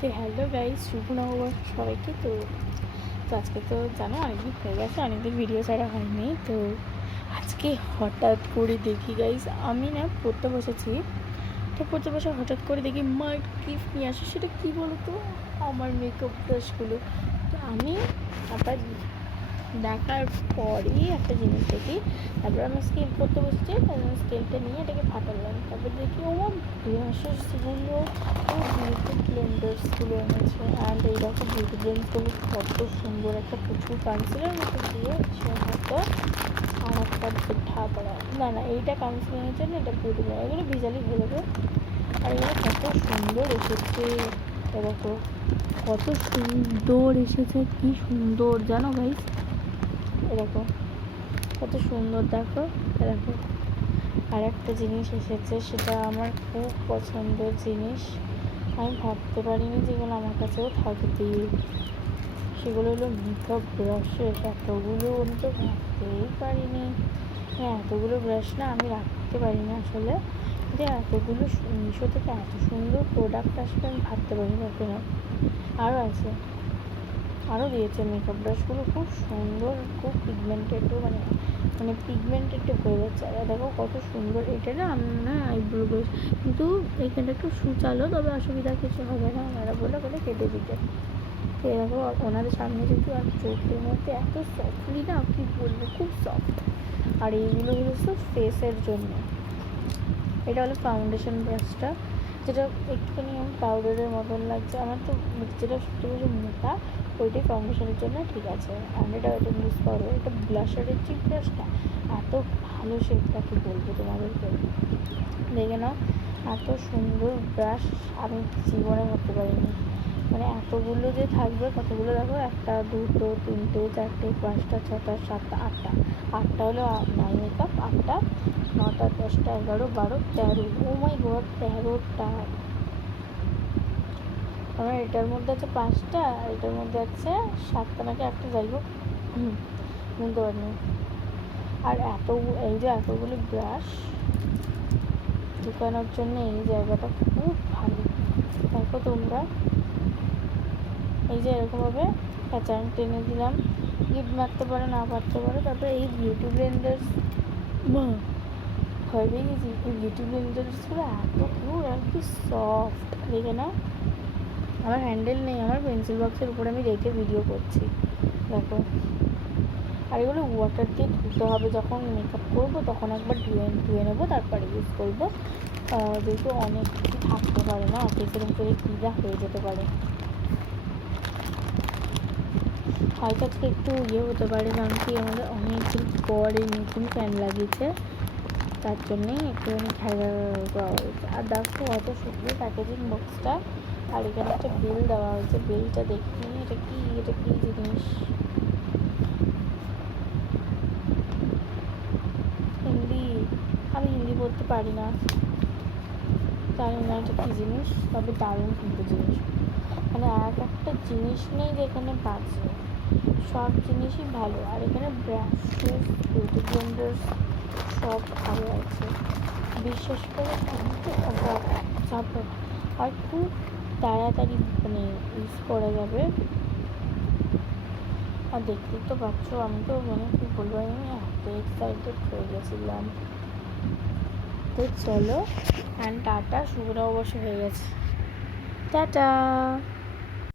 তো hello guys, শুভ নববর্ষ সবাইকে। তো তো আজকে তো জানো অনেকদিন হয়ে গেছে, অনেকদিন ভিডিও ছাড়া হয়নি। তো আজকে হঠাৎ করে দেখি গাইজ, আমি না পড়তে বসেছি। তো পড়তে বসে হঠাৎ করে দেখি মা গিফট নিয়ে আসে। সেটা কী বলো তো, আমার মেকআপ ব্রাশগুলো। তো আমি আবার দেখার পরেই একটা জিনিস দেখি। তারপর আমি স্কেল করতে বসেছি, তারপর স্কেলটা নিয়ে এটাকে ফাটালাম। তারপর দেখি ও ব্রাশগুলো ও বিউটি ব্লেন্ডার্সগুলো এনেছে। অ্যান্ড এইরকম বিউটি ব্লেন্ডসগুলো কত সুন্দর, একটা প্রচুর কাউন্সিলের মতো দিয়ে সে হয়তো আর একটা পিঠা করা না এইটা কাউন্সিলিংয়ের জন্য, এটা বিউটি ব্লেন্ডার, এগুলো ভিজালি হয়ে যাবে। আর এগুলো কত সুন্দর এসেছে, এরকম কত সুন্দর এসেছে, কি সুন্দর জানো গাইস, এরকম কত সুন্দর। দেখো এরকম আর একটা জিনিস এসেছে, সেটা আমার খুব পছন্দের জিনিস। আমি ভাবতে পারিনি যেগুলো আমার কাছেও থাকবে। সেগুলো হলো মেকআপ ব্রাশের এতগুলো, আমি তো ভাবতেই পারিনি। হ্যাঁ, এতগুলো ব্রাশ না আমি রাখতে পারি না আসলে, যে এতগুলো মিশো থেকে এত সুন্দর প্রোডাক্ট আসবে আমি ভাবতে পারি না কেন। আরও আছে, আরও দিয়েছে মেকআপ ব্রাশগুলো খুব সুন্দর, খুব পিগমেন্টেডও, মানে পিগমেন্টেডও হয়ে যাচ্ছে। আর দেখো কত সুন্দর। এটা না আমি না আইব্রো ব্রাশ, কিন্তু এখানটা একটু সুচালো, তবে অসুবিধা কিছু হবে না, ওনারা বলে কেটে দিতে। তো এরকম ওনাদের সামনে যেহেতু, আর চোখের মধ্যে এত সফটলি না কি বলবো, খুব সফট। আর এইগুলো হচ্ছে ফেসের জন্য। এটা হলো ফাউন্ডেশন ব্রাশটা, যেটা একটুখানি আমার পাউডারের মতন লাগছে আমার, তো যেটা সবচেয়ে বেশি মোটা ওইটাই ফাউন্ডেশনের জন্য ঠিক আছে। আর এটা ইউজ করবো, এটা ব্লাশারের যে ব্রাশটা এত ভালো, সেটাকে বলবো তোমাদেরকে, দেখে নাও। এত সুন্দর ব্রাশ আমি জীবনে ভাবতে পারিনি, মানে এতগুলো যে থাকবে, কতগুলো দেখো, একটা দুটো তিনটে চারটে পাঁচটা ছটা সাতটা আটটা, আটটা হলো মাই মেকআপ, আটটা নটা দশটা 11 12 13, ও মাই গড 13টা। আমার এটার মধ্যে আছে 5টা, আর এটার মধ্যে আছে 7টা নাকি একটা, যাই হোক বুঝতে পারিনি। আর এই যে এতগুলো ব্রাশ ঢুকানোর জন্য এই জায়গাটা খুব ভালো। দেখো তোমরা, এই যে এরকমভাবে প্যাচার্ন টেনে দিলাম, গিফট মারতে পারো না পারতে পারো। তারপরে এই বিউটি ব্লেন্ডার্স, ভয় পেয়ে গেছি, এই বিউটি ব্লেন্ডার্সগুলো এত কিউট আর কি সফট, দেখে না। আমার হ্যান্ডেল নেই, আমার পেন্সিল বক্সের উপরে আমি রেখে ভিডিও করছি, দেখো। আর এগুলো ওয়াটার দিয়ে ধুতে হবে, যখন মেকআপ করবো তখন একবার ধুয়ে নেবো, তারপরে ইউজ করবো। যেহেতু অনেক কিছু থাকতে পারে না, অফিসের ভিতরে কী যা হয়ে যেতে পারে, হয়তো আজকে একটু হতে পারে, কারণ কি আমাদের অনেকদিন পর এই নতুন ফ্যান লাগিয়েছে, তার জন্যেই একটুখানি খেলা পাওয়া হয়েছে। আর দেখো অত সুন্দর প্যাকেজিং বক্সটা, আর এখানে একটা বিল দেওয়া হয়েছে, বিলটা দেখি এটা কি জিনিস। হিন্দি, আমি হিন্দি বলতে পারি না, জানি না এটা কী জিনিস, তবে দারুণ কিন্তু জিনিস, মানে একটা জিনিস নেই যেখানে বাজে, সব জিনিসই ভালো। আর এখানে ব্রাশ, বিউটি ব্লেন্ডার্স সব ভালো আছে, বিশ্বাস করে আমি তো অবাক, আর খুব তাড়াতাড়ি মানে ইউজ করা যাবে। আর দেখতেই তো পাচ্ছ, আমি তো মানে কী বলবো, আমি এত এক্সাইটেড হয়ে গেছিলাম। তো চলো, অ্যান্ড টাটা, শুভ নববর্ষ হয়ে গেছে, টাটা।